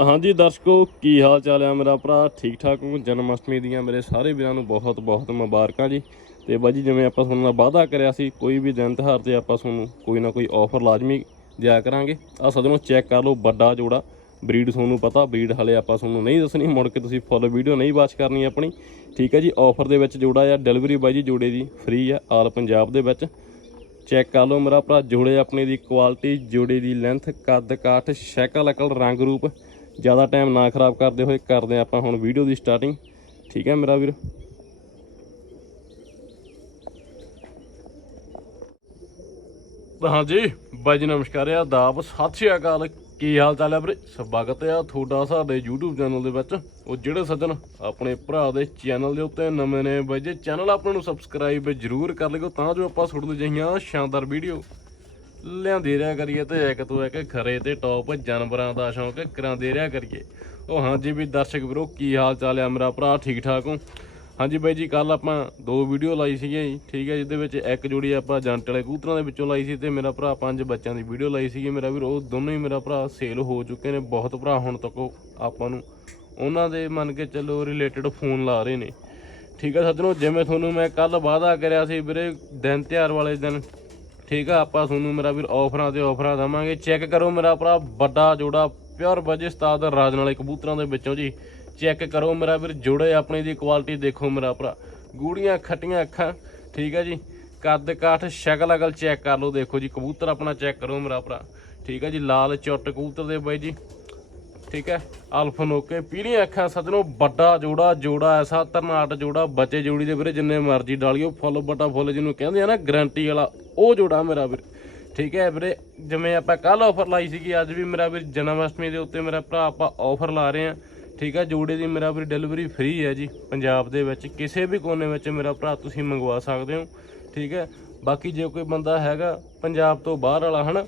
ਹਾਂਜੀ ਦਰਸ਼ਕੋ, ਕੀ ਹਾਲ ਚਾਲ ਹੈ ਮੇਰਾ ਭਰਾ? ਠੀਕ ਠਾਕ ਹੋ? ਜਨਮ ਅਸ਼ਟਮੀ ਦੀਆਂ ਮੇਰੇ ਸਾਰੇ ਵੀਰਾਂ ਨੂੰ ਬਹੁਤ ਬਹੁਤ ਮੁਬਾਰਕਾਂ ਜੀ। ਤੇ ਬਾਜੀ ਜਿਵੇਂ ਆਪਾਂ ਤੁਹਾਨੂੰ ਨਾਲ ਵਾਅਦਾ ਕਰਿਆ ਸੀ, ਕੋਈ ਵੀ ਦਿਨ ਤਿਉਹਾਰ ਤੇ ਆਪਾਂ ਤੁਹਾਨੂੰ ਕੋਈ ਨਾ ਕੋਈ ਆਫਰ ਲਾਜ਼ਮੀ ਦਿਆ ਕਰਾਂਗੇ। ਆ ਸੱਜਣੋ ਚੈੱਕ ਕਰ ਲਓ, ਵੱਡਾ ਜੋੜਾ। ਬਰੀਡ ਤੁਹਾਨੂੰ ਪਤਾ ਬਰੀਡ ਹਲੇ ਆਪਾਂ ਤੁਹਾਨੂੰ ਨਹੀਂ ਦੱਸਣੀ। ਮੁੜ ਕੇ ਤੁਸੀਂ ਫੁੱਲ ਵੀਡੀਓ ਨਹੀਂ ਵਾਚ ਕਰਨੀ ਆਪਣੀ। ਠੀਕ ਹੈ ਜੀ ਆਫਰ ਦੇ ਵਿੱਚ ਜੋੜਾ ਆ ਡਿਲੀਵਰੀ ਬਾਈ ਜੀ ਜੋੜੇ ਦੀ ਫ੍ਰੀ ਆ, ਆਲ ਪੰਜਾਬ ਦੇ ਵਿੱਚ। ਚੈੱਕ ਕਰ ਲਓ ਮੇਰਾ ਭਰਾ, ਜੋੜੇ ਆਪਣੇ ਦੀ ਕੁਆਲਿਟੀ ਜੋੜੇ ਦੀ ਲੈਂਥ ਕੱਦ ਕਾਠ ਸ਼ਕਲ ਅਕਲ ਰੰਗ ਰੂਪ ਜ਼ਿਆਦਾ ਟਾਈਮ ਨਾ ਖਰਾਬ ਕਰਦੇ ਹੋਏ ਕਰਦੇ ਹਾਂ ਆਪਾਂ ਹੁਣ ਵੀਡੀਓ ਦੀ ਸਟਾਰਟਿੰਗ ਠੀਕ ਹੈ ਮੇਰਾ ਵੀਰ? ਹਾਂਜੀ ਬਾਈ ਜੀ ਨਮਸਕਾਰ ਆ, ਆਦਾਬ, ਸਤਿ ਸ਼੍ਰੀ ਅਕਾਲ। ਕੀ ਹਾਲ ਚਾਲ ਹੈ ਵੀਰੇ? ਸਵਾਗਤ ਆ ਤੁਹਾਡਾ ਸਾਡੇ YouTube ਚੈਨਲ ਦੇ ਵਿੱਚ। ਉਹ ਜਿਹੜੇ ਸੱਜਣ ਆਪਣੇ ਭਰਾ ਦੇ ਚੈਨਲ ਦੇ ਉੱਤੇ ਨਵੇਂ ਨੇ, ਬਾਈ ਜੀ, ਚੈਨਲ ਆਪਾਂ ਨੂੰ ਸਬਸਕ੍ਰਾਈਬ ਜ਼ਰੂਰ ਕਰ ਲਿਓ ਤਾਂ ਜੋ ਆਪਾਂ ਤੁਹਾਡੇ ਜਿਹੀਆਂ ਸ਼ਾਨਦਾਰ ਵੀਡੀਓ ਲਿਆਂਦੇ ਰਿਹਾ ਕਰੀਏ ਤੇ ਇੱਕ ਤੋਂ ਇੱਕ ਖਰੇ ਤੇ ਟੌਪ ਜਾਨਵਰਾਂ ਦਾ ਸ਼ੌਂਕ ਕਰਾਉਂਦੇ ਰਿਹਾ ਕਰੀਏ। ਉਹ ਹਾਂਜੀ ਵੀ ਦਰਸ਼ਕ ਵੀਰੋ, ਕੀ ਹਾਲ ਚਾਲ ਹੈ ਮੇਰਾ ਭਰਾ ਠੀਕ ਠਾਕ ਹੋ? ਹਾਂਜੀ ਬਾਈ ਜੀ ਕੱਲ ਆਪਾਂ ਦੋ ਵੀਡੀਓ ਲਾਈ ਸੀਗੀਆਂ ਜੀ, ਠੀਕ ਹੈ ਜਿਹਦੇ ਵਿੱਚ ਇੱਕ ਜੋੜੀ ਆਪਾਂ ਜੰਟ ਵਾਲੇ ਕੂਤਰਾਂ ਦੇ ਵਿੱਚੋਂ ਲਾਈ ਸੀ ਤੇ ਮੇਰਾ ਭਰਾ ਪੰਜ ਬੱਚਿਆਂ ਦੀ ਵੀਡੀਓ ਲਾਈ ਸੀਗੀ। ਮੇਰਾ ਵੀਰ, ਉਹ ਦੋਨੋਂ ਹੀ ਮੇਰਾ ਭਰਾ ਸੇਲ ਹੋ ਚੁੱਕੇ ਨੇ, ਬਹੁਤ ਭਰਾ ਹੁਣ ਤੱਕ ਉਹ ਆਪਾਂ ਨੂੰ ਉਹਨਾਂ ਦੇ ਮੰਨ ਕੇ ਚੱਲੋ ਰਿਲੇਟਡ ਫੋਨ ਲਾ ਰਹੇ ਨੇ। ਠੀਕ ਹੈ ਸੱਜਣੋ, ਜਿਵੇਂ ਤੁਹਾਨੂੰ ਮੈਂ ਕੱਲ ਵਾਅਦਾ ਕਰਿਆ ਸੀ ਵੀਰੇ, ਦਿਨ ਤਿਉਹਾਰ ਵਾਲੇ ਦਿਨ ਠੀਕ ਆ, ਆਪਾਂ ਤੁਹਾਨੂੰ ਮੇਰਾ ਵੀਰ ਆਫਰਾਂ ਤੇ ਆਫਰਾਂ ਦਵਾਂਗੇ। ਚੈੱਕ ਕਰੋ ਮੇਰਾ ਭਰਾ, ਵੱਡਾ ਜੋੜਾ, ਪਿਓਰ ਬਜਿਸਤਾਦ ਰਾਜ ਵਾਲੇ ਕਬੂਤਰਾਂ ਦੇ ਵਿੱਚੋਂ ਜੀ। ਚੈੱਕ ਕਰੋ ਮੇਰਾ ਵੀਰ, ਜੋੜੇ ਆਪਣੀ ਦੀ ਕੁਆਲਿਟੀ ਦੇਖੋ ਮੇਰਾ ਭਰਾ। ਗੂੜੀਆਂ, ਖੱਟੀਆਂ ਅੱਖਾਂ, ਠੀਕ ਹੈ ਜੀ। ਕੱਦ ਕਾਠ, ਸ਼ਕਲ ਅਕਲ ਚੈੱਕ ਕਰ ਲਓ, ਦੇਖੋ ਜੀ। ਕਬੂਤਰ ਆਪਣਾ ਚੈੱਕ ਕਰੋ ਮੇਰਾ ਭਰਾ। ਠੀਕ ਹੈ ਜੀ, ਲਾਲ ਚੁੱਟ ਕਬੂਤਰ ਦੇ ਬਾਈ ਜੀ। ਠੀਕ ਹੈ? ਅਲਫਨੋਕੇ ਪੀਲੀਆਂ ਅੱਖਾਂ ਸੱਜਣੋ, ਵੱਡਾ ਜੋੜਾ ਜੋੜਾ ਐਸਾ ਤਰਨਾਟ ਜੋੜਾ, ਬੱਚੇ ਜੋੜੀ ਦੇ ਵੀਰੇ, ਜਿੰਨੇ ਮਰਜ਼ੀ ਡਾਲਿਓ, ਫੁੱਲ ਵੱਡਾ ਫੁੱਲ ਜਿਹਨੂੰ ਕਹਿੰਦੇ ਆ ਨਾ ਗਰੰਟੀ ਵਾਲਾ, ਉਹ ਜੋੜਾ ਮੇਰਾ ਵੀਰੇ। ਠੀਕ ਹੈ ਵੀਰੇ? ਜਿਵੇਂ ਆਪਾਂ ਕੱਲ ਆਫਰ ਲਾਈ ਸੀਗੀ, ਅੱਜ ਵੀ ਮੇਰਾ ਵੀਰ ਜਨਮ ਅਸ਼ਟਮੀ ਦੇ ਉੱਤੇ ਮੇਰਾ ਭਰਾ ਆਪਾਂ ਆਫਰ ਲਾ ਰਹੇ ਆ ਠੀਕ ਹੈ? ਜੋੜੇ ਦੀ ਮੇਰਾ ਵੀਰ ਡਿਲੀਵਰੀ ਫ੍ਰੀ ਹੈ ਜੀ, ਪੰਜਾਬ ਦੇ ਵਿੱਚ। ਕਿਸੇ ਵੀ ਕੋਨੇ ਵਿੱਚ ਮੇਰਾ ਭਰਾ ਤੁਸੀਂ ਮੰਗਵਾ ਸਕਦੇ ਹੋ। ਠੀਕ ਹੈ? ਬਾਕੀ ਜੇ ਕੋਈ ਬੰਦਾ ਹੈਗਾ, ਪੰਜਾਬ ਤੋਂ ਬਾਹਰ ਵਾਲਾ, ਹਨਾ?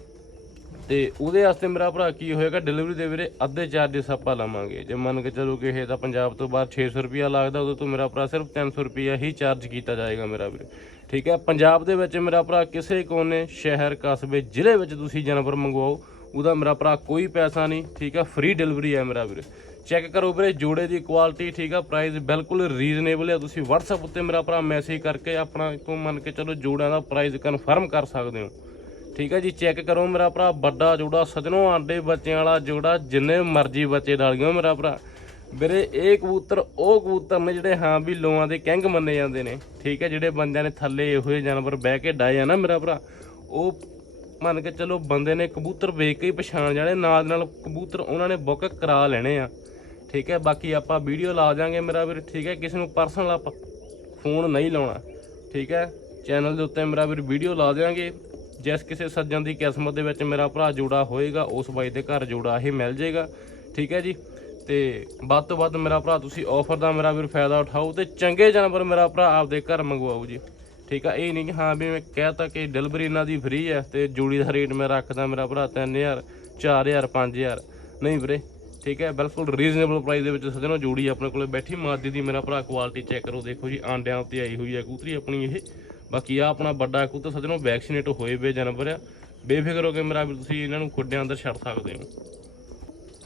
ਤੇ ਉਹਦੇ ਵਾਸਤੇ ਮੇਰਾ ਭਰਾ ਕੀ ਹੋਏਗਾ ਡਿਲੀਵਰੀ ਦੇ ਵੀਰੇ ਅੱਧੇ ਚਾਰजेस ਆਪਾਂ ਲਵਾਂਗੇ। ਜੇ ਮੰਨ ਕੇ ਚੱਲੋ ਕਿ ਇਹ ਤਾਂ ਪੰਜਾਬ ਤੋਂ ਬਾਹਰ 600 ਰੁਪਿਆ ਲੱਗਦਾ ਉਦੋਂ ਤੋਂ ਮੇਰਾ ਭਰਾ ਸਿਰਫ 300 ਰੁਪਿਆ ਹੀ ਚਾਰਜ ਕੀਤਾ ਜਾਏਗਾ ਮੇਰਾ ਵੀਰੇ। ਠੀਕ ਹੈ? ਪੰਜਾਬ ਦੇ ਵਿੱਚ ਮੇਰਾ ਭਰਾ ਕਿਸੇ ਕੋਨੇ, ਸ਼ਹਿਰ, ਕਸਬੇ, ਜ਼ਿਲ੍ਹੇ ਵਿੱਚ ਤੁਸੀਂ ਜਾਨਵਰ ਮੰਗਵਾਓ, ਉਹਦਾ ਮੇਰਾ ਭਰਾ ਕੋਈ ਪੈਸਾ ਨਹੀਂ, ਠੀਕ ਹੈ? ਫ੍ਰੀ ਡਿਲੀਵਰੀ ਹੈ ਮੇਰਾ ਵੀਰੇ। ਚੈੱਕ ਕਰੋ ਵੀਰੇ, ਜੋੜੇ ਦੀ ਕੁਆਲਿਟੀ ਠੀਕ ਆ ਪ੍ਰਾਈਸ ਬਿਲਕੁਲ ਰੀਜ਼ਨੇਬਲ ਹੈ। ਤੁਸੀਂ WhatsApp ਉੱਤੇ ਮੇਰਾ ਭਰਾ ਮੈਸੇਜ ਕਰਕੇ ਆਪਣਾ ਤੋਂ ਮੰਨ ਕੇ ਚਲੋ ਜੋੜਿਆਂ ਦਾ ਪ੍ਰਾਈਸ ਕਨਫਰਮ ਕਰ ਸਕਦੇ ਹੋ। ਠੀਕ ਹੈ ਜੀ ਚੈੱਕ ਕਰੋ ਮੇਰਾ ਭਰਾ, ਵੱਡਾ ਜੋੜਾ ਸਜਣੋ, ਆਂਡੇ ਬੱਚਿਆਂ ਵਾਲਾ ਜੋੜਾ, ਜਿੰਨੇ ਮਰਜ਼ੀ ਬੱਚੇ ਡਾਲੀਓ ਮੇਰਾ ਭਰਾ। ਵੀਰੇ, ਇਹ ਕਬੂਤਰ, ਉਹ ਕਬੂਤਰ ਨੇ ਜਿਹੜੇ ਹਾਂ ਵੀ ਲੋਆਂ ਦੇ ਕਿੰਗ ਮੰਨੇ ਜਾਂਦੇ ਨੇ। ਠੀਕ ਹੈ ਜਿਹੜੇ ਬੰਦਿਆਂ ਨੇ ਥੱਲੇ ਇਹੋ ਜਿਹੇ ਜਾਨਵਰ ਬਹਿ ਕੇ ਡਾਏ ਆ ਨਾ ਮੇਰਾ ਭਰਾ। ਉਹ ਮੰਨ ਕੇ ਚਲੋ ਬੰਦੇ ਨੇ ਕਬੂਤਰ ਵੇਖ ਕੇ ਹੀ ਪਛਾਣ ਜਾਣੇ, ਨਾਲ ਨਾਲ ਕਬੂਤਰ ਉਹਨਾਂ ਨੇ ਬੁੱਕ ਕਰਾ ਲੈਣੇ ਆ। ਠੀਕ ਹੈ ਬਾਕੀ ਆਪਾਂ ਵੀਡੀਓ ਲਾ ਜਾਾਂਗੇ ਮੇਰਾ ਵੀਰ, ਠੀਕ ਹੈ ਕਿਸੇ ਨੂੰ ਪਰਸਨਲ ਆਪਾਂ ਫੋਨ ਨਹੀਂ ਲਾਉਣਾ। ਠੀਕ ਹੈ ਚੈਨਲ ਦੇ ਉੱਤੇ ਮੇਰਾ ਵੀਰ ਵੀਡੀਓ ਲਾ ਦਿਆਂਗੇ। ਜਿਸ ਕਿਸੇ ਸੱਜਣ ਦੀ ਕਿਸਮਤ ਦੇ ਵਿੱਚ ਮੇਰਾ ਭਰਾ ਜੋੜਾ ਹੋਏਗਾ, ਉਸ ਬਾਈ ਦੇ ਘਰ ਜੋੜਾ ਇਹ ਮਿਲ ਜਾਏਗਾ ਠੀਕ ਹੈ ਜੀ? ਤੇ ਵੱਧ ਤੋਂ ਵੱਧ ਮੇਰਾ ਭਰਾ ਤੁਸੀਂ ਆਫਰ ਦਾ ਮੇਰਾ ਵੀਰ ਫਾਇਦਾ ਉਠਾਓ ਤੇ ਚੰਗੇ ਜਾਨਵਰ ਮੇਰਾ ਭਰਾ ਆਪਦੇ ਘਰ ਮੰਗਵਾਓ ਜੀ। ਠੀਕ ਆ, ਇਹ ਨਹੀਂ ਕਿ ਹਾਂ ਵੀ ਮੈਂ ਕਹਿਤਾ ਕਿ ਡਿਲੀਵਰੀ ਇਹਨਾਂ ਦੀ ਫ੍ਰੀ ਹੈ ਤੇ ਜੋੜੀ ਦਾ ਰੇਟ ਮੈਂ ਰੱਖਦਾ ਮੇਰਾ ਭਰਾ 3000 4000 5000 ਨਹੀਂ ਵੀਰੇ, ਠੀਕ ਹੈ, ਬਿਲਕੁਲ ਰੀਜ਼ਨੇਬਲ ਪ੍ਰਾਈਸ ਦੇ ਵਿੱਚ ਸਜਣੋ ਜੋੜੀ ਆਪਣੇ ਕੋਲੇ ਬੈਠੀ, ਮਾਦੀ ਦੀ ਮੇਰਾ ਭਰਾ ਕੁਆਲਿਟੀ ਚੈੱਕ ਕਰੋ, ਦੇਖੋ ਜੀ, ਆਂਡਿਆਂ ਉੱਤੇ ਆਈ ਹੋਈ ਹੈ ਕੂਤਰੀ ਆਪਣੀ ਇਹ। ਬਾਕੀ ਆ ਆਪਣਾ ਵੱਡਾ ਕੂਤਰ ਸਜਣੋ ਵੈਕਸੀਨੇਟ ਹੋਏ ਵੇ ਜਾਨਵਰ ਆ। ਬੇਫਿਕਰ ਹੋ ਕੇ ਮੇਰਾ ਵੀ ਤੁਸੀਂ ਇਹਨਾਂ ਨੂੰ ਖੁੱਡਿਆਂ ਅੰਦਰ ਛੱਡ ਸਕਦੇ ਹੋ।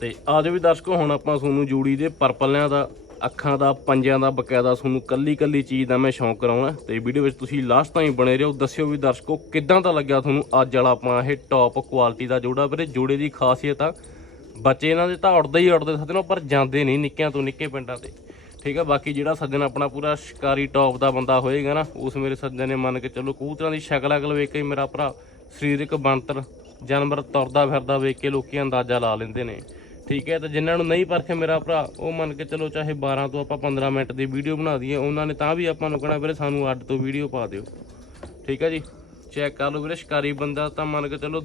ਤੇ ਆਜ ਵੀ ਦਰਸ਼ਕੋ, ਹੁਣ ਆਪਾਂ ਤੁਹਾਨੂੰ ਜੂੜੀ ਦੇ ਪਰਪਲਿਆਂ ਦਾ, ਅੱਖਾਂ ਦਾ, ਪੰਜਿਆਂ ਦਾ, ਬਕਾਇਦਾ ਤੁਹਾਨੂੰ ਕੱਲੀ ਕੱਲੀ ਚੀਜ਼ ਦਾ ਮੈਂ ਸ਼ੌਂਕ ਕਰਾਉਣਾ। ਤੇ ਵੀਡੀਓ ਵਿੱਚ ਤੁਸੀਂ ਲਾਸਟ ਤਾਈਂ ਬਣੇ ਰਹੋ। ਦੱਸਿਓ ਵੀ ਦਰਸ਼ਕੋ, ਕਿੱਦਾਂ ਦਾ ਲੱਗਿਆ ਤੁਹਾਨੂੰ? ਅੱਜ ਵਾਲਾ ਆਪਾਂ ਇਹ ਟੌਪ ਕੁਆਲਿਟੀ ਦਾ ਜੋੜਾ ਵੀਰੇ, ਜੋੜੇ ਦੀ ਖਾਸੀਅਤ ਆ। ਬੱਚੇ ਇਹਨਾਂ ਦੇ ਤਾਂ ਉੜਦੇ ਹੀ ਉੜਦੇ ਸੱਜਣੋ, ਪਰ ਜਾਂਦੇ ਨਹੀਂ ਨਿੱਕਿਆਂ ਤੋਂ ਨਿੱਕੇ ਪਿੰਡਾਂ ਤੇ। ਠੀਕ ਆ, ਬਾਕੀ ਜਿਹੜਾ ਸੱਜਣ ਆਪਣਾ ਪੂਰਾ ਸ਼ਿਕਾਰੀ ਟੌਪ ਦਾ ਬੰਦਾ ਹੋਏਗਾ ਨਾ, ਉਸ ਮੇਰੇ ਸੱਜਣ ਨੇ ਮੰਨ ਕੇ ਚੱਲੋ ਕਬੂਤਰਾਂ ਦੀ ਸ਼ਕਲ ਅਕਲ ਵੇਖ ਕੇ ਮੇਰਾ ਭਰਾ ਸਰੀਰਕ ਬਣਤਰ, ਜਾਨਵਰ ਤੁਰਦਾ ਫਿਰਦਾ ਵੇਖ ਕੇ ਲੋਕੀ ਅੰਦਾਜ਼ਾ ਲਾ ਲੈਂਦੇ ਨੇ। ਠੀਕ ਹੈ, ਤਾਂ ਜਿਨ੍ਹਾਂ ਨੂੰ ਨਹੀਂ ਪਰਖੇ ਮੇਰਾ ਭਰਾ, ਉਹ ਮੰਨ ਕੇ ਚਲੋ ਚਾਹੇ 12 ਤੋਂ ਆਪਾਂ 15 ਮਿੰਟ ਦੀ ਵੀਡੀਓ ਬਣਾ ਦਈਏ, ਉਹਨਾਂ ਨੇ ਤਾਂ ਵੀ ਆਪਾਂ ਨੂੰ ਕਹਿਣਾ, ਵੀਰੇ ਸਾਨੂੰ ਅੱਡ ਤੋਂ ਵੀਡੀਓ ਪਾ ਦਿਓ। ਠੀਕ ਹੈ ਜੀ, ਚੈੱਕ ਕਰ ਲਓ ਵੀਰੇ, ਸ਼ਿਕਾਰੀ ਬੰਦਾ ਤਾਂ ਮੰਨ ਕੇ ਚਲੋ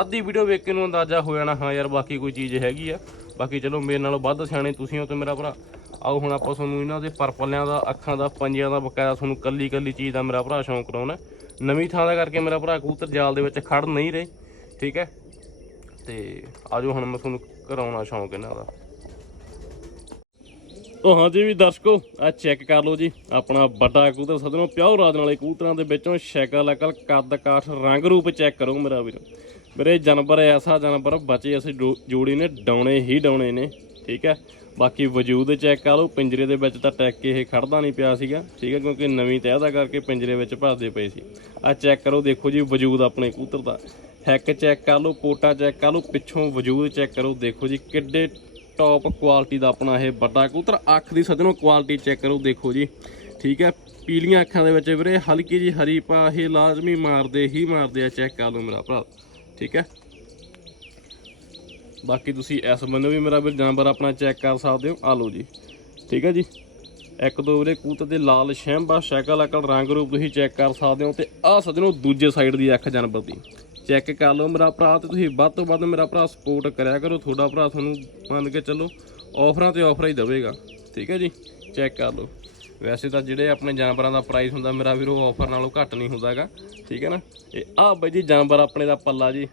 ਅੱਧੀ ਵੀਡੀਓ ਵੇਖ ਕੇ ਨੂੰ ਅੰਦਾਜ਼ਾ ਹੋ ਜਾਣਾ, ਹਾਂ ਯਾਰ ਬਾਕੀ ਕੋਈ ਚੀਜ਼ ਹੈਗੀ ਆ। ਬਾਕੀ ਚਲੋ ਮੇਰੇ ਨਾਲੋਂ ਵੱਧ ਸਿਆਣੇ ਤੁਸੀਂ ਹੋ ਤੇ ਮੇਰਾ ਭਰਾ। ਆਓ ਹੁਣ ਆਪਾਂ ਤੁਹਾਨੂੰ ਇਹਨਾਂ ਦੇ ਪਰਪਲਿਆਂ ਦਾ, ਅੱਖਾਂ ਦਾ, ਪੰਜਿਆਂ ਦਾ ਬਕਾਇਆ ਤੁਹਾਨੂੰ ਕੱਲੀ ਕੱਲੀ ਚੀਜ਼ ਦਾ ਮੇਰਾ ਭਰਾ ਸ਼ੌਂਕ ਕਰਾਉਣਾ ਨਵੀਂ ਥਾਂ ਦਾ ਕਰਕੇ ਮੇਰਾ ਭਰਾ ਕਬੂਤਰ ਜਾਲ ਦੇ ਵਿੱਚ ਖੜ ਨਹੀਂ ਰਹੇ, ਠੀਕ ਹੈ? ਤੇ ਆਜੋ ਹੁਣ ਮੈਂ ਤੁਹਾਨੂੰ ਕਰਾਉਣਾ ਸ਼ੌਂਕ ਇਹਨਾਂ ਦਾ। ਤੋ ਹਾਂਜੀ ਵੀ ਦਰਸ਼ਕੋ, ਆ ਚੈੱਕ ਕਰ ਲਓ ਜੀ, ਆਪਣਾ ਵੱਡਾ ਕਬੂਤਰ ਸਦਨੋਂ ਪਿਆਉ ਰਾਜ ਨਾਲੇ ਕਬੂਤਰਾਂ ਦੇ ਵਿੱਚੋਂ ਸ਼ਕਲ ਅਕਲ ਕੱਦ ਕਾਠ ਰੰਗ ਰੂਪ ਚੈੱਕ ਕਰੋ ਮੇਰਾ ਵੀਰ। ਮੇਰੇ ਜਾਨਵਰ ਐਸਾ ਜਾਨਵਰ ਬਚੇ, ਅਸੀਂ ਜੋ- ਜੋੜੀ ਨੇ ਡਾਉਣੇ ਹੀ ਡਾਉਣੇ ਨੇ, ਠੀਕ ਹੈ? ਬਾਕੀ ਵਜੂਦ ਚੈੱਕ ਕਰ ਲਓ, ਪਿੰਜਰੇ ਦੇ ਵਿੱਚ ਤਾਂ ਟੈਕ ਇਹ ਖੜਦਾ ਨਹੀਂ ਪਿਆ ਸੀਗਾ, ਠੀਕ ਹੈ, ਕਿਉਂਕਿ ਨਵੀਂ ਤਹਿ ਦਾ ਕਰਕੇ ਪਿੰਜਰੇ ਵਿੱਚ ਭਰਦੇ ਪਏ ਸੀ। ਆ ਚੈੱਕ ਕਰੋ, ਦੇਖੋ ਜੀ, ਵਜੂਦ ਆਪਣੇ ਕਬੂਤਰ ਦਾ। ਹੈਕ ਚੈੱਕ ਕਰ ਲਓ, ਪੋਟਾ ਚੈੱਕ ਕਰ ਲਓ, ਪਿੱਛੋਂ ਵਜੂਦ ਚੈੱਕ ਕਰੋ, ਦੇਖੋ ਜੀ, ਕਿੱਡੇ ਟੌਪ ਕੁਆਲਿਟੀ ਦਾ ਆਪਣਾ ਇਹ ਵੱਡਾ ਕਬੂਤਰ। ਅੱਖ ਦੀ ਸੱਜਣੋ ਕੁਆਲਿਟੀ ਚੈੱਕ ਕਰੋ, ਦੇਖੋ ਜੀ, ਠੀਕ ਹੈ, ਪੀਲੀਆਂ ਅੱਖਾਂ ਦੇ ਵਿੱਚ ਵੀਰੇ, ਹਲਕੀ ਜੀ ਹਰੀ ਪਾ, ਇਹ ਲਾਜ਼ਮੀ ਮਾਰਦੇ ਹੀ ਮਾਰਦੇ ਆ, ਚੈੱਕ ਕਰ ਲਓ ਮੇਰਾ ਭਰਾ, ਠੀਕ ਹੈ। ਬਾਕੀ ਤੁਸੀਂ ਇਸ ਬੰਦੇ ਵੀ ਮੇਰਾ ਵੀਰ ਜਾਨਵਰ ਆਪਣਾ ਚੈੱਕ ਕਰ ਸਕਦੇ ਹੋ। ਆ ਲਓ ਜੀ। ਠੀਕ ਹੈ ਜੀ। ਇੱਕ ਦੋ ਵੀਰੇ ਕੂਤ ਦੇ ਲਾਲ ਸ਼ੈਂਬਾ ਸ਼ਕਲ ਅਕਲ ਰੰਗ ਰੂਪ ਤੁਸੀਂ ਚੈੱਕ ਕਰ ਸਕਦੇ ਹੋ ਤੇ ਆਹ ਸੱਜਣੋ ਦੂਜੇ ਸਾਈਡ ਦੀ ਅੱਖ ਜਾਨਵਰ ਦੀ। ਚੈੱਕ ਕਰ ਲਓ ਮੇਰਾ ਭਰਾ ਤੇ ਤੁਸੀਂ ਵੱਧ ਤੋਂ ਵੱਧ ਮੇਰਾ ਭਰਾ ਸਪੋਰਟ ਕਰਿਆ ਕਰੋ। ਤੁਹਾਡਾ ਭਰਾ ਤੁਹਾਨੂੰ ਮੰਨ ਕੇ ਚੱਲੋ ਆਫਰਾਂ ਤੇ ਆਫਰਾਂ ਹੀ ਦੇਵੇਗਾ। ਠੀਕ ਹੈ ਜੀ। ਚੈੱਕ ਕਰ ਲਓ। ਵੈਸੇ ਤਾਂ ਜਿਹੜੇ ਆਪਣੇ ਜਾਨਵਰਾਂ ਦਾ ਪ੍ਰਾਈਸ ਹੁੰਦਾ ਮੇਰਾ ਵੀਰ ਉਹ ਆਫਰ ਨਾਲੋਂ ਘੱਟ ਨਹੀਂ ਹੁੰਦਾਗਾ। ਠੀਕ ਹੈ ਨਾ। ਇਹ ਆਹ ਬਾਈ ਜੀ ਜਾਨਵਰ ਆਪਣੇ ਦਾ ਪੱਲਾ ਜੀ।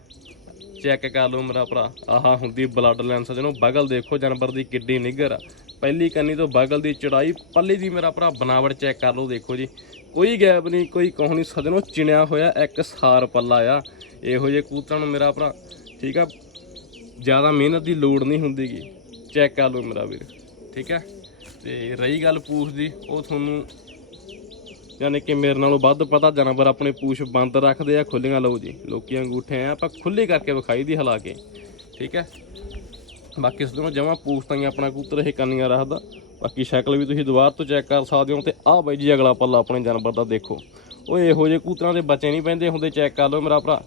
ਚੈੱਕ ਕਰ ਲਓ ਮੇਰਾ ਭਰਾ। ਆਹਾ ਹੁੰਦੀ ਬਲੱਡ ਲਾਈਨ ਸਜਣੋ ਬਗਲ ਦੇਖੋ, ਜਾਨਵਰ ਦੀ ਕਿੱਡੀ ਨਿੱਗਰ ਆ ਪਹਿਲੀ ਕੰਨੀ ਤੋਂ ਬਗਲ ਦੀ ਚੜਾਈ, ਪੱਲੇ ਦੀ ਮੇਰਾ ਭਰਾ ਬਨਾਵਟ ਚੈੱਕ ਕਰ ਲਓ, ਦੇਖੋ ਜੀ। ਕੋਈ ਗੈਪ ਨਹੀਂ, ਕੋਈ ਕੋਹ ਨਹੀਂ, ਸਜਣੋ ਚਿਣਿਆ ਹੋਇਆ ਇੱਕ ਸਾਰ ਪੱਲਾ ਆ। ਇਹੋ ਜਿਹੇ ਕੂਤਰਾਂ ਨੂੰ ਮੇਰਾ ਭਰਾ, ਠੀਕ ਆ? ਜ਼ਿਆਦਾ ਮਿਹਨਤ ਦੀ ਲੋੜ ਨਹੀਂ ਹੁੰਦੀਗੀ। ਚੈੱਕ ਕਰ ਲਓ ਮੇਰਾ ਵੀਰ, ਠੀਕ ਹੈ ਤੇ ਰਹੀ ਗੱਲ ਪੂਛ ਦੀ, ਉਹ ਤੁਹਾਨੂੰ ਯਾਨੀ ਕਿ ਮੇਰੇ ਨਾਲੋਂ ਵੱਧ ਪਤਾ ਜਾਨਵਰ ਆਪਣੇ ਪੂਛ ਬੰਦ ਰੱਖਦੇ ਆ, ਖੁੱਲੀਆਂ, ਲਓ ਜੀ। ਲੋਕੀ ਅੰਗੂਠੇ ਆ, ਆਪਾਂ ਖੁੱਲੀ ਕਰਕੇ ਵਿਖਾਈ ਦੀ ਹਲਾ ਕੇ। ਠੀਕ ਹੈ? ਬਾਕੀ ਇਸ ਨੂੰ ਜਮਾ ਪੂਛ ਤਾਂ ਆਪਣਾ ਕਬੂਤਰ ਇਹ ਕੰਨੀਆਂ ਰੱਖਦਾ। ਬਾਕੀ ਸ਼ਕਲ ਵੀ ਤੁਸੀਂ ਦੁਬਾਰਾ ਤੋਂ ਚੈੱਕ ਕਰ ਸਕਦੇ ਹੋ ਤੇ ਆਹ ਬਾਈ ਜੀ ਅਗਲਾ ਪੱਲਾ ਆਪਣੇ ਜਾਨਵਰ ਦਾ ਦੇਖੋ। ਉਹ ਇਹੋ ਜਿਹੇ ਕੂਤਰਾਂ ਦੇ ਬੱਚੇ ਨਹੀਂ ਪੈਂਦੇ ਹੁੰਦੇ, ਚੈੱਕ ਕਰ ਲਓ ਮੇਰਾ ਭਰਾ।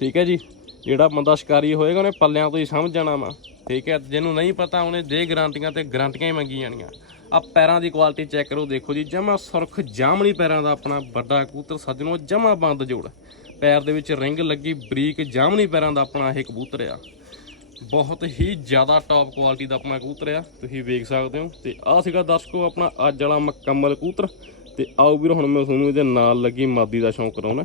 ਠੀਕ ਹੈ ਜੀ? ਜਿਹੜਾ ਬੰਦਾ ਸ਼ਿਕਾਰੀ ਹੋਏਗਾ, ਉਹਨੇ ਪੱਲਿਆਂ ਤੋਂ ਹੀ ਸਮਝ ਜਾਣਾ ਵਾ। ਠੀਕ ਹੈ? ਜਿਹਨੂੰ ਨਹੀਂ ਪਤਾ, ਉਹਨੇ ਦੇ ਗਰੰਟੀਆਂ ਤੇ ਗਰੰਟੀਆਂ ਹੀ ਮੰਗੀ ਜਾਣੀਆਂ। ਆ ਪੈਰਾਂ ਦੀ ਕੁਆਲਿਟੀ ਚੈੱਕ ਕਰੋ, ਦੇਖੋ ਜੀ ਜਮਾ ਸੁਰਖ ਜਾਮਣੀ ਪੈਰਾਂ ਦਾ ਆਪਣਾ ਵੱਡਾ ਕਬੂਤਰ, ਸੱਜਣੋ ਜਮਾ ਬੰਦ ਜੋੜ। ਪੈਰ ਦੇ ਵਿੱਚ ਰਿੰਗ ਲੱਗੀ, ਬਰੀਕ ਜਾਮਣੀ ਪੈਰਾਂ ਦਾ ਆਪਣਾ ਇਹ ਕਬੂਤਰ ਆ। ਬਹੁਤ ਹੀ ਜ਼ਿਆਦਾ ਟੌਪ ਕੁਆਲਿਟੀ ਦਾ ਆਪਣਾ ਕਬੂਤਰ ਆ, ਤੁਸੀਂ ਵੇਖ ਸਕਦੇ ਹੋ। ਤੇ ਆਹ ਸੀਗਾ ਦਰਸ਼ਕੋ ਆਪਣਾ ਅੱਜ ਵਾਲਾ ਮੁਕੰਮਲ ਕਬੂਤਰ। ਤੇ ਆਓ ਵੀਰ, ਹੁਣ ਮੈਂ ਤੁਹਾਨੂੰ ਇਹਦੇ ਨਾਲ ਲੱਗੀ ਮਾਦੀ ਦਾ ਸ਼ੌਂਕ ਕਰਾਉਣਾ।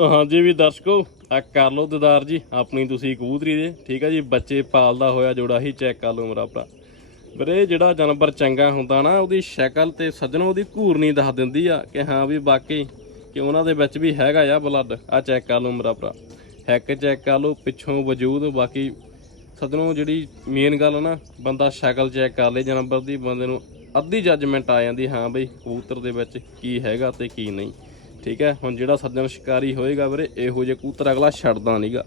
ਹਾਂਜੀ ਵੀ ਦਰਸ਼ਕੋ ਆ ਕਰ ਲਓ ਦਿਦਾਰ ਜੀ, ਆਪਣੀ ਤੁਸੀਂ ਕਬੂਤਰੀ ਦੇ। ਠੀਕ ਆ ਜੀ, ਬੱਚੇ ਪਾਲਦਾ ਹੋਇਆ ਜੋੜਾ ਹੀ ਚੈੱਕ ਕਰ ਲਓ ਮੇਰਾ ਭਰਾ। ਵੀਰੇ, ਜਿਹੜਾ ਜਾਨਵਰ ਚੰਗਾ ਹੁੰਦਾ ਨਾ, ਉਹਦੀ ਸ਼ਕਲ ਤੇ ਸੱਜਣੋਂ ਉਹਦੀ ਘੂਰਨੀ ਦੱਸ ਦਿੰਦੀ ਆ ਕਿ ਹਾਂ ਵੀ ਵਾਕਈ ਕਿ ਉਹਨਾਂ ਦੇ ਵਿੱਚ ਵੀ ਹੈਗਾ ਆ ਬਲੱਡ ਆ ਚੈੱਕ ਕਰ ਲਓ ਮੇਰਾ ਭਰਾ। ਹੈਕ ਚੈੱਕ ਕਰ ਲਓ, ਪਿੱਛੋਂ ਵਜੂਦ, ਬਾਕੀ ਸੱਜਣੋ ਜਿਹੜੀ ਮੇਨ ਗੱਲ ਨਾ, ਬੰਦਾ ਸ਼ਕਲ ਚੈੱਕ ਕਰ ਲੇ ਜਾਨਵਰ ਦੀ, ਬੰਦੇ ਨੂੰ ਅੱਧੀ ਜੱਜਮੈਂਟ ਆ ਜਾਂਦੀ, ਹਾਂ ਬਈ ਕਬੂਤਰ ਦੇ ਵਿੱਚ ਕੀ ਹੈਗਾ ਤੇ ਕੀ ਨਹੀਂ। ਠੀਕ ਹੈ? ਹੁਣ ਜਿਹੜਾ ਸੱਜਣ ਸ਼ਿਕਾਰੀ ਹੋਏਗਾ ਵੀਰੇ, ਇਹੋ ਜਿਹੇ ਕਬੂਤਰ ਅਗਲਾ ਛੱਡਦਾ ਨਹੀਂਗਾ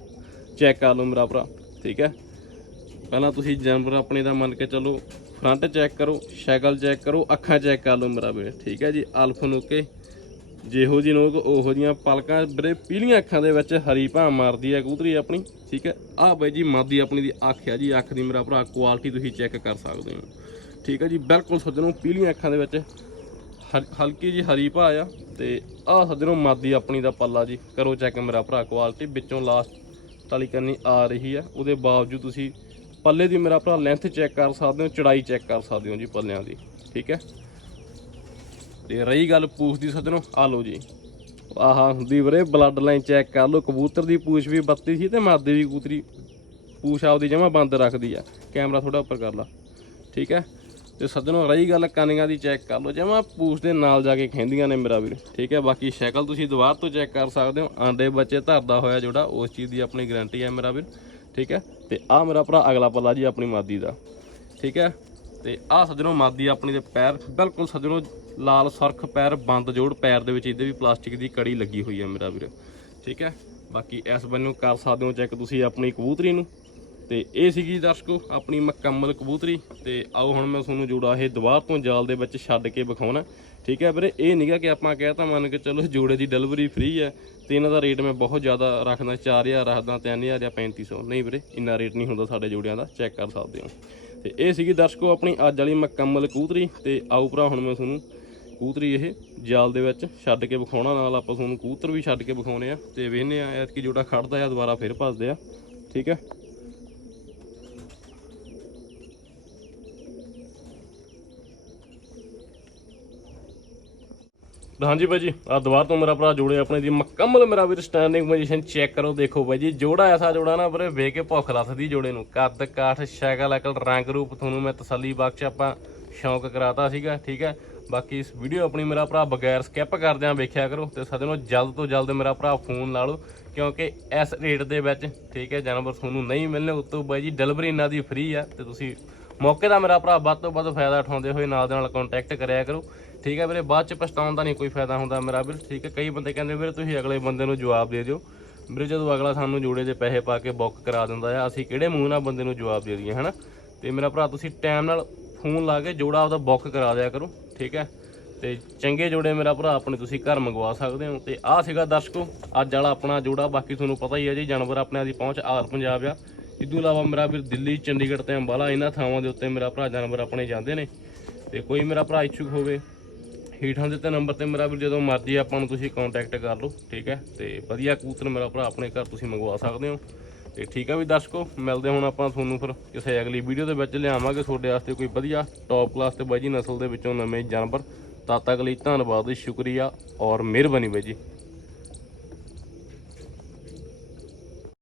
ਚੈੱਕ ਕਰ ਲਓ ਮੇਰਾ ਭਰਾ। ਠੀਕ ਹੈ? ਪਹਿਲਾਂ ਤੁਸੀਂ ਜਾਨਵਰ ਆਪਣੇ ਦਾ ਮੰਨ ਕੇ ਚੱਲੋ ਫਰੰਟ ਚੈੱਕ ਕਰੋ ਸ਼ਕਲ ਚੈੱਕ ਕਰੋ, ਅੱਖਾਂ ਚੈੱਕ ਕਰ ਲਓ ਮੇਰਾ ਵੀਰੇ, ਠੀਕ ਹੈ ਜੀ? ਅਲਫ ਨੋਕੇ ਜਿਹੋ ਜੀ ਨੋਕ ਉਹੋ ਜੀਆਂ ਪਲਕਾਂ ਵੀਰੇ ਪੀਲੀਆਂ ਅੱਖਾਂ ਦੇ ਵਿੱਚ ਹਰੀ ਭਾਂ ਮਾਰਦੀ ਹੈ ਕਬੂਤਰੀ ਆਪਣੀ, ਠੀਕ ਹੈ? ਆਹ ਬਾਈ ਜੀ ਮਾਦੀ ਆਪਣੀ ਦੀ ਅੱਖ ਹੈ ਜੀ, ਅੱਖ ਦੀ ਮੇਰਾ ਭਰਾ ਕੁਆਲਿਟੀ ਤੁਸੀਂ ਚੈੱਕ ਕਰ ਸਕਦੇ ਹੋ। ਠੀਕ ਹੈ ਜੀ? ਬਿਲਕੁਲ ਸੱਜਣੋ ਪੀਲੀਆਂ ਅੱਖਾਂ ਦੇ ਵਿੱਚ ਹਲਕੀ ਜੀ ਹਰੀ ਭਾ ਆ ਤੇ ਆਹ ਸੱਜਣੋ ਮਾਦੀ ਆਪਣੀ ਦਾ ਪੱਲਾ ਜੀ, ਕਰੋ ਚੈੱਕ ਮੇਰਾ ਭਰਾ ਕੁਆਲਿਟੀ ਵਿੱਚੋਂ ਲਾਸਟ ਤਾਲੀ ਕਰਨੀ ਆ ਰਹੀ ਆ ਉਹਦੇ ਬਾਵਜੂਦ ਤੁਸੀਂ ਪੱਲੇ ਦੀ ਮੇਰਾ ਭਰਾ ਲੈਂਥ ਚੈੱਕ ਕਰ ਸਕਦੇ ਹੋ, ਚੜਾਈ ਚੈੱਕ ਕਰ ਸਕਦੇ ਹੋ ਜੀ ਪੱਲਿਆਂ ਦੀ, ਠੀਕ ਹੈ? ਤੇ ਰਹੀ ਗੱਲ ਪੂਛ ਦੀ ਸੱਜਣੋ ਆ ਲਓ ਜੀ। ਆਹਾ ਹੁੰਦੀ ਵੀਰੇ ਬਲੱਡ ਲਾਈਨ ਚੈੱਕ ਕਰ ਲਓ, ਕਬੂਤਰ ਦੀ ਪੂਛ ਵੀ ਬੱਤੀ ਸੀ ਤੇ ਮਾਦੇ ਵੀ ਕਬੂਤਰੀ ਪੂਛ ਆਪਦੀ ਜਮਾ ਬੰਦ ਰੱਖਦੀ ਆ। ਕੈਮਰਾ ਥੋੜਾ ਉੱਪਰ ਕਰ ਲਾ, ਠੀਕ ਹੈ? ਤੇ ਸੱਜਣੋ, ਰਹੀ ਗੱਲ ਕਾਨੀਆਂ ਦੀ ਚੈੱਕ ਕਰ ਲਓ, ਜਮਾ ਪੂਛ ਦੇ ਨਾਲ ਜਾ ਕੇ ਖੈਂਦੀਆਂ ਨੇ ਮੇਰਾ ਵੀਰ, ਠੀਕ ਹੈ? ਬਾਕੀ ਸ਼ਕਲ ਤੁਸੀਂ ਦੁਬਾਰਾ ਤੋਂ ਚੈੱਕ ਕਰ ਸਕਦੇ ਹੋ, ਆਂਡੇ ਬੱਚੇ ਧਰਦਾ ਹੋਇਆ ਜਿਹੜਾ, ਉਸ ਚੀਜ਼ ਦੀ ਆਪਣੀ ਗਾਰੰਟੀ ਹੈ ਮੇਰਾ ਵੀਰ। ਠੀਕ ਹੈ? ਤੇ ਆ ਮੇਰਾ ਭਰਾ ਅਗਲਾ ਪੱਲਾ ਜੀ ਆਪਣੀ ਮਾਦੀ ਦਾ। ਠੀਕ ਹੈ? ਤੇ ਆ ਸੱਜਣੋ ਮਾਦੀ ਆਪਣੀ ਦੇ ਪੈਰ ਬਿਲਕੁਲ ਸੱਜਣੋ ਲਾਲ ਸਰਖ ਪੈਰ, ਬੰਦ ਜੋੜ ਪੈਰ ਦੇ ਵਿੱਚ ਇਹਦੇ ਵੀ ਪਲਾਸਟਿਕ ਦੀ ਕੜੀ ਲੱਗੀ ਹੋਈ ਹੈ ਮੇਰਾ ਵੀਰ। ਠੀਕ ਹੈ? ਬਾਕੀ ਇਸ ਬੰਨੋਂ ਕਰ ਸਕਦੇ ਹੋ ਚੈੱਕ ਤੁਸੀਂ ਆਪਣੀ ਕਬੂਤਰੀ ਨੂੰ। ਤੇ ਇਹ ਸੀਗੀ ਦਰਸ਼ਕੋ ਆਪਣੀ ਮੁਕੰਮਲ ਕਬੂਤਰੀ। ਤੇ ਆਓ ਹੁਣ ਮੈਂ ਤੁਹਾਨੂੰ ਜੋੜਾ ਇਹ ਦੁਬਾਰ ਤੋਂ ਜਾਲ ਦੇ ਵਿੱਚ ਛੱਡ ਕੇ ਵਿਖਾਉਣਾ। ਠੀਕ ਹੈ ਵੀਰੇ? ਇਹ ਨਹੀਂਗਾ ਕਿ ਆਪਾਂ ਕਹਿ ਤਾਂ ਮੰਨ ਕੇ ਚਲੋ ਜੋੜੇ ਦੀ ਡਿਲੀਵਰੀ ਫ੍ਰੀ ਹੈ। ਤੇ ਇਹਨਾਂ ਦਾ ਰੇਟ ਮੈਂ ਬਹੁਤ ਜ਼ਿਆਦਾ ਰੱਖਦਾ 4000 ਰੱਖਦਾ 3000 ਜਾਂ 3500 ਨਹੀਂ ਵੀਰੇ, ਇੰਨਾ ਰੇਟ ਨਹੀਂ ਹੁੰਦਾ ਸਾਡੇ ਜੋੜਿਆਂ ਦਾ, ਚੈੱਕ ਕਰ ਸਕਦੇ ਹੋ। ਤੇ ਇਹ ਸੀਗੀ ਦਰਸ਼ਕੋ ਆਪਣੀ ਅੱਜ ਵਾਲੀ ਮੁਕੰਮਲ ਕੂਤਰੀ। ਤੇ ਆਓ ਭਰਾ, ਹੁਣ ਮੈਂ ਤੁਹਾਨੂੰ ਕੂਤਰੀ ਇਹ ਜਾਲ ਦੇ ਵਿੱਚ ਛੱਡ ਕੇ ਵਿਖਾਉਣਾ। ਨਾਲ ਆਪਾਂ ਤੁਹਾਨੂੰ ਕਬੂਤਰ ਵੀ ਛੱਡ ਕੇ ਵਿਖਾਉਣੇ ਆ। ਤੇ ਵੇਖਨੇ ਆ, ਐਤਕੀ ਜੋੜਾ ਖੜਦਾ ਆ, ਦੁਬਾਰਾ ਫਿਰ ਭੱਜਦੇ ਆ। ਠੀਕ ਹੈ? ਹਾਂਜੀ ਬਾਈ ਜੀ ਆ ਦੁਬਾਰਾ ਤੋਂ ਮੇਰਾ ਭਰਾ ਜੋੜੇ ਆਪਣੇ ਦੀ ਮੁਕੰਮਲ ਮੇਰਾ ਵੀਰ ਸਟੈਂਡਿੰਗ ਪੋਜੀਸ਼ਨ ਚੈੱਕ ਕਰੋ, ਦੇਖੋ ਬਾਈ ਜੀ ਜੋੜਾ ਐਸਾ ਜੋੜਾ ਨਾ ਵੀਰੇ, ਵੇਖ ਕੇ ਭੁੱਖ ਲੱਥਦੀ ਜੋੜੇ ਨੂੰ। ਕੱਦ, ਕਾਠ ਸ਼ਕਲ ਅਕਲ ਰੰਗ ਰੂਪ ਤੁਹਾਨੂੰ ਮੈਂ ਤਸੱਲੀ ਬਖਸ਼ ਆਪਾਂ ਸ਼ੌਂਕ ਕਰਾਤਾ ਸੀਗਾ, ਠੀਕ ਹੈ? ਬਾਕੀ ਇਸ ਵੀਡੀਓ ਆਪਣੀ ਮੇਰਾ ਭਰਾ ਬਗੈਰ ਸਕਿਪ ਕਰਦਿਆਂ ਵੇਖਿਆ ਕਰੋ ਤੇ ਨੂੰ ਜਲਦ ਤੋਂ ਜਲਦ ਮੇਰਾ ਭਰਾ ਫੋਨ ਲਾ ਲਓ, ਕਿਉਂਕਿ ਇਸ ਰੇਟ ਦੇ ਵਿੱਚ, ਠੀਕ ਹੈ, ਜਾਨਵਰ ਤੁਹਾਨੂੰ ਨਹੀਂ ਮਿਲਣੇ, ਉਤੋਂ ਬਾਈ ਜੀ ਡਿਲੀਵਰੀ ਇਹਨਾਂ ਦੀ ਫ੍ਰੀ ਆ, ਤੇ ਤੁਸੀਂ ਮੌਕੇ ਦਾ ਮੇਰਾ ਭਰਾ ਵੱਧ ਤੋਂ ਵੱਧ ਫਾਇਦਾ ਉਠਾਉਂਦੇ ਹੋਏ ਨਾਲ ਦੇ ਨਾਲ ਕੰਟੈਕਟ ਕਰਿਆ ਕਰੋ। ਠੀਕ ਹੈ ਵੀਰੇ, ਬਾਅਦ ਚ ਪਛਤਾਉਣ ਦਾ ਨਹੀਂ ਕੋਈ ਫਾਇਦਾ ਹੁੰਦਾ ਮੇਰਾ ਵੀਰ, ਠੀਕ ਹੈ। ਕਈ ਬੰਦੇ ਕਹਿੰਦੇ, ਵੀਰੇ ਤੁਸੀਂ ਅਗਲੇ ਬੰਦੇ ਨੂੰ ਜਵਾਬ ਦੇ ਦਿਓ। ਵੀਰੇ, ਜਦੋਂ ਅਗਲਾ ਸਾਨੂੰ ਜੋੜੇ ਦੇ ਪੈਸੇ ਪਾ ਕੇ ਬੁੱਕ ਕਰਾ ਦਿੰਦਾ ਆ, ਅਸੀਂ ਕਿਹੜੇ ਮੂੰਹ ਨਾਲ ਬੰਦੇ ਨੂੰ ਜਵਾਬ ਦੇ ਦਈਏ, ਹਨਾ? ਤੇ ਮੇਰਾ ਭਰਾ, ਤੁਸੀਂ ਟਾਈਮ ਨਾਲ ਫੋਨ ਲਾ ਕੇ ਜੋੜਾ ਆਪਦਾ ਬੁੱਕ ਕਰਾ ਦਿਆ ਕਰੋ, ਠੀਕ ਹੈ? ਤੇ ਚੰਗੇ ਜੋੜੇ ਮੇਰਾ ਭਰਾ, ਆਪਣੇ ਤੁਸੀਂ ਘਰ ਮੰਗਵਾ ਸਕਦੇ ਹੋ। ਤੇ ਆਹ ਸੀਗਾ ਦਰਸ਼ਕੋ, ਅੱਜ ਵਾਲਾ ਆਪਣਾ ਜੋੜਾ, ਬਾਕੀ ਤੁਹਾਨੂੰ ਪਤਾ ਹੀ ਹੈ ਜੀ, ਜਾਨਵਰ ਆਪਣੇ ਦੀ ਪਹੁੰਚ ਆਲ ਪੰਜਾਬ ਆ। ਇਦੋਂ ਇਲਾਵਾ ਮੇਰਾ ਵੀਰ, ਦਿੱਲੀ, ਚੰਡੀਗੜ੍ਹ ਤੇ ਅੰਬਾਲਾ, ਇਹਨਾਂ ਥਾਵਾਂ ਦੇ ਉੱਤੇ ਮੇਰਾ ਭਰਾ ਜਾਨਵਰ ਆਪਣੇ ਜਾਂਦੇ ਨੇ। ਤੇ ਕੋਈ ਮੇਰਾ ਭਰਾ ਇੱਛੁਕ ਹੋਵੇ ਹੇਠਾਂ ਦਿੱਤੇ ਨੰਬਰ ਤੇ ਮੇਰਾ ਵੀ ਜਦੋਂ ਮਰਜ਼ੀ ਆਪਾਂ ਨੂੰ ਤੁਸੀਂ ਕੰਟੈਕਟ ਕਰ ਲਓ, ਠੀਕ ਹੈ? ਤੇ ਵਧੀਆ ਕਬੂਤਰ ਮੇਰਾ ਭਰਾ ਆਪਣੇ ਘਰ ਤੁਸੀਂ ਮੰਗਵਾ ਸਕਦੇ ਹੋ। ਤੇ ਠੀਕ ਹੈ ਵੀ ਦਰਸ਼ਕੋ, ਮਿਲਦੇ ਹੁਣ ਆਪਾਂ ਤੁਹਾਨੂੰ ਫਿਰ ਕਿਸੇ ਅਗਲੀ ਵੀਡੀਓ ਦੇ ਵਿੱਚ ਲਿਆਵਾਂਗੇ। ਤੁਹਾਡੇ ਵਾਸਤੇ ਕੋਈ ਵਧੀਆ ਟੌਪ ਕਲਾਸ ਤੇ ਬਾਜੀ ਨਸਲ ਦੇ ਵਿੱਚੋਂ ਨਵੇਂ ਜਾਨਵਰ। ਤਦ ਤੱਕ ਲਈ ਧੰਨਵਾਦ, ਸ਼ੁਕਰੀਆ ਔਰ ਮਿਹਰਬਾਨੀ ਬਾਈ ਜੀ